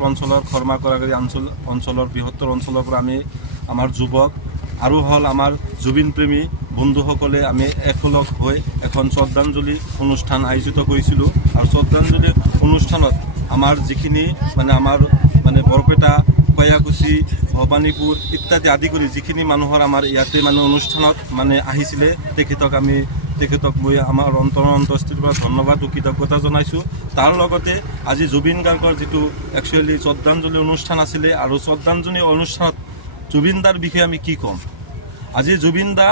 বৃহত্তৰ অঞ্চলৰ খৰ্মা কৰাগৰী অঞ্চলৰ বৃহত্তৰ অঞ্চলৰ পৰা আমি আমাৰ যুৱক আৰু হ'ল আমাৰ জুবিন প্ৰেমী বন্ধুসকলে আমি একলগ হৈ এখন শ্ৰদ্ধাঞ্জলি অনুষ্ঠান আয়োজিত কৰিছিলোঁ আৰু শ্ৰদ্ধাঞ্জলি অনুষ্ঠানত আমাৰ যিখিনি আমাৰ বৰপেটা কয়াকুছি ভবানীপুৰ ইত্যাদি আদি কৰি যিখিনি মানুহৰ আমাৰ ইয়াতে অনুষ্ঠানত আহিছিলে তেখেতক মই আমাৰ অন্তৰস্থিৰ পৰা ধন্যবাদ ও কৃতজ্ঞতা জনাইছোঁ। তাৰ লগতে আজি জুবিন গাৰ্গৰ যিটো একচুৱেলি শ্ৰদ্ধাঞ্জলি অনুষ্ঠান আছিলে আৰু শ্ৰদ্ধাঞ্জলি অনুষ্ঠানত জুবিন দাৰ বিষয়ে আমি কি ক'ম। আজি জুবিন দা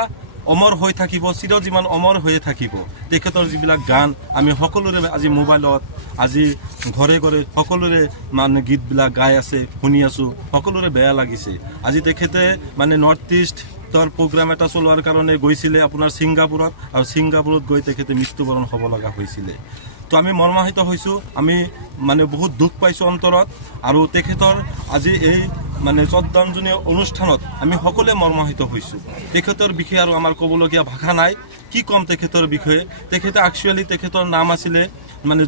অমৰ হৈ থাকিব, চিৰজীৱন অমৰ হৈয়ে থাকিব। তেখেতৰ যিবিলাক গান আমি সকলোৰে আজি মোবাইলত আজি ঘৰে ঘৰে সকলোৰে গীতবিলাক গাই আছে, শুনি আছোঁ, সকলোৰে বেয়া লাগিছে। আজি তেখেতে নৰ্থ ইষ্টৰ প্ৰগ্ৰাম এটা চলোৱাৰ কাৰণে গৈছিলে আপোনাৰ ছিংগাপুৰত আৰু ছিংগাপুৰত গৈ তেখেতে মৃত্যুবৰণ হ'ব লগা হৈছিলে। তো আমি মৰ্মাহিত হৈছোঁ, আমি বহুত দুখ পাইছোঁ অন্তৰত আৰু তেখেতৰ আজি এই শ্ৰদ্ধাঞ্জলি অনুষ্ঠানত আমি সকলোৱে মৰ্মাহিত হৈছোঁ। তেখেতৰ বিষয়ে আৰু আমাৰ ক'বলগীয়া ভাষা নাই, কি ক'ম তেখেতৰ বিষয়ে। তেখেতে একচুৱেলি তেখেতৰ নাম আছিলে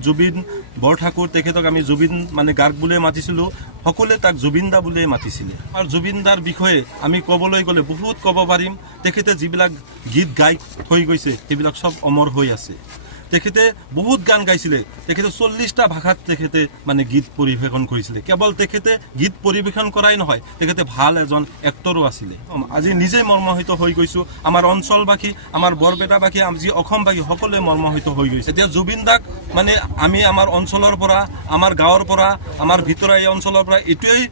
জুবিন বৰঠাকুৰ। তেখেতক আমি জুবিন গাৰ্গ বুলিয়ে মাতিছিলোঁ, সকলোৱে তাক জুবিন দা বুলিয়ে মাতিছিলে। আৰু জুবিন দাৰ বিষয়ে আমি ক'বলৈ গ'লে বহুত ক'ব পাৰিম। তেখেতে যিবিলাক গীত গাই থৈ গৈছে সেইবিলাক চব অমৰ হৈ আছে। তেখেতে বহুত গান গাইছিলে, তেখেতে 40টা ভাষাত তেখেতে গীত পৰিৱেশন কৰিছিলে। কেৱল তেখেতে গীত পৰিৱেশন কৰাই নহয়, তেখেতে ভাল এজন এক্টৰো আছিলে। আজি নিজেই মৰ্মাহিত হৈ গৈছোঁ। আমাৰ অঞ্চলবাসী, আমাৰ বৰপেটাবাসী, আজি অসমবাসী সকলোৱে মৰ্মাহিত হৈ গৈছে। এতিয়া জুবিন দাক আমি আমাৰ অঞ্চলৰ পৰা, আমাৰ গাঁৱৰ পৰা, আমাৰ ভিতৰৰ এই অঞ্চলৰ পৰা এইটোৱেই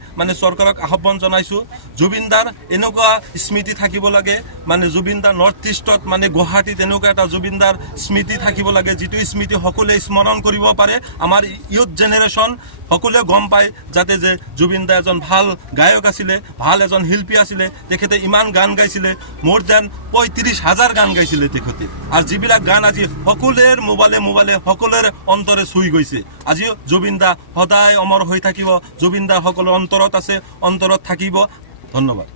চৰকাৰক আহ্বান জনাইছোঁ, জুবিন দাৰ এনেকুৱা স্মৃতি থাকিব লাগে। জুবিন দাৰ নৰ্থ ইষ্টত গুৱাহাটীত এনেকুৱা এটা জুবিন দাৰ স্মৃতি থাকিব লাগে, যিটো স্মৃতি সকলোৱে স্মৰণ কৰিব পাৰে। আমাৰ ইউথ জেনেৰেশ্যন সকলোৱে গম পায় যাতে যে জুবিন দা এজন ভাল গায়ক আছিলে, ভাল এজন শিল্পী আছিলে। তেখেতে ইমান গান গাইছিলে, মোৰ দেন 35,000 গান গাইছিলে তেখেতে। আৰু যিবিলাক গান আজি সকলোৰে মোবাইলে সকলোৰে অন্তৰে চুই গৈছে। আজিও জুবিন দা সদায় অমৰ হৈ থাকিব। জুবিন দা সকলো অন্তৰত আছে, অন্তৰত থাকিব। ধন্যবাদ।